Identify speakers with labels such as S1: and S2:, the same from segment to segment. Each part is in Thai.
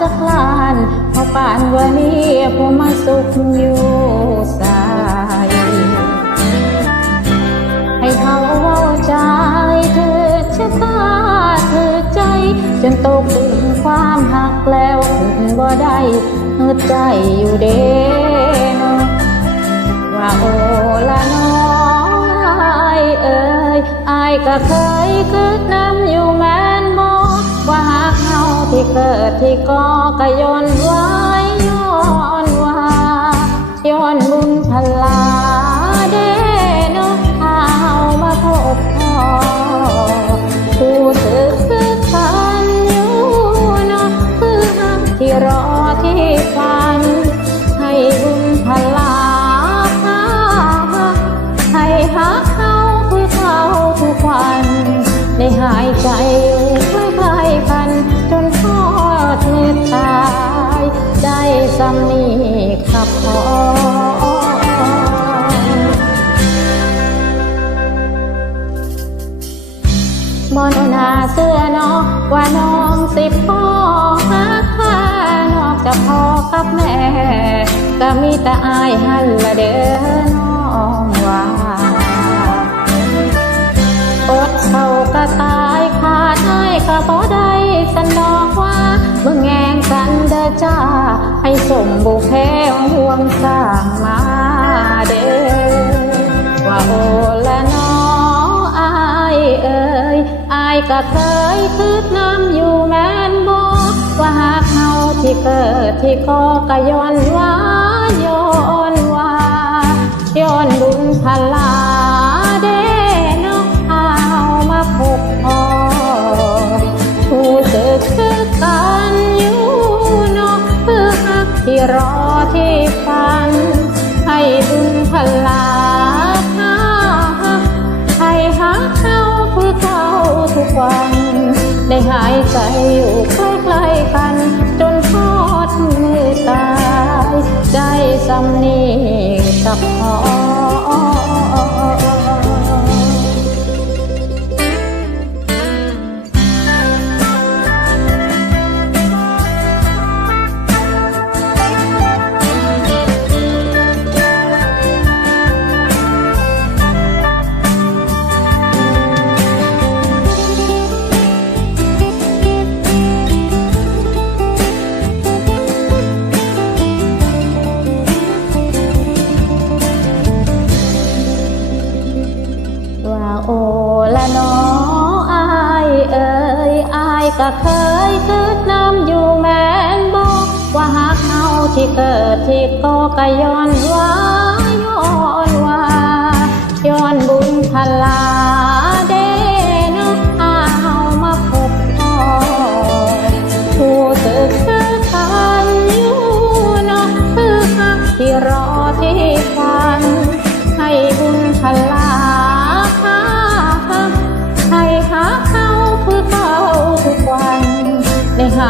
S1: จักลานเพราะป่านวันนี้ผู้มาสุขอยู่สาย ให้เขาเว้าใจเธอชะตาเธอใจ จนตกถึงความหักแล้วถึงบ่ได้เหืดใจอยู่เด้นว่าโอละน้องอายเอ่ยอายก็เคยคิดน้ำอยู่แม่นบ่ ว่าหากเฮาที่เกิดที่ก่อก็ย้อนไว้ย้อน ขับพอนนาเสื้อเนาะว่าน้องสิพ่อฮักพานอกจากพ่อกับแม่ ก็มีแต่อายหันละเด้อน้องว่าอดเศร้าก็ตายขาดอายก็บ่ได้สันดอกว่าเบิ่งแงงกันเด้อจ้า ให้สมบุพเพห่วงสร้างมาเด้อว่าโอละน้ออายเอ่ยอายก็เคยคืดน้ำอยู่แม่นบ่ว่าหากเฮาที่เกิดที่คอก็ย้อนว่า รอที่ฝัน ให้บุญพลาพาให้หาเขาคือเขาทุกวัน ได้หายใจอยู่ใกล้ๆกัน จนทอดมือตาย ใจสำนีกับพอ ก็เคยคิดน้ำอยู่แมนบอกว่าหากเขาที่เกิดที่ก็กะย้อนว่าย้อนว่าย้อนบุญพลา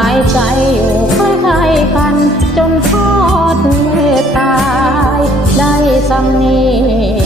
S1: ายใจอยู่ใกล้ๆกัน จนทอดเมือตาย ได้สำนี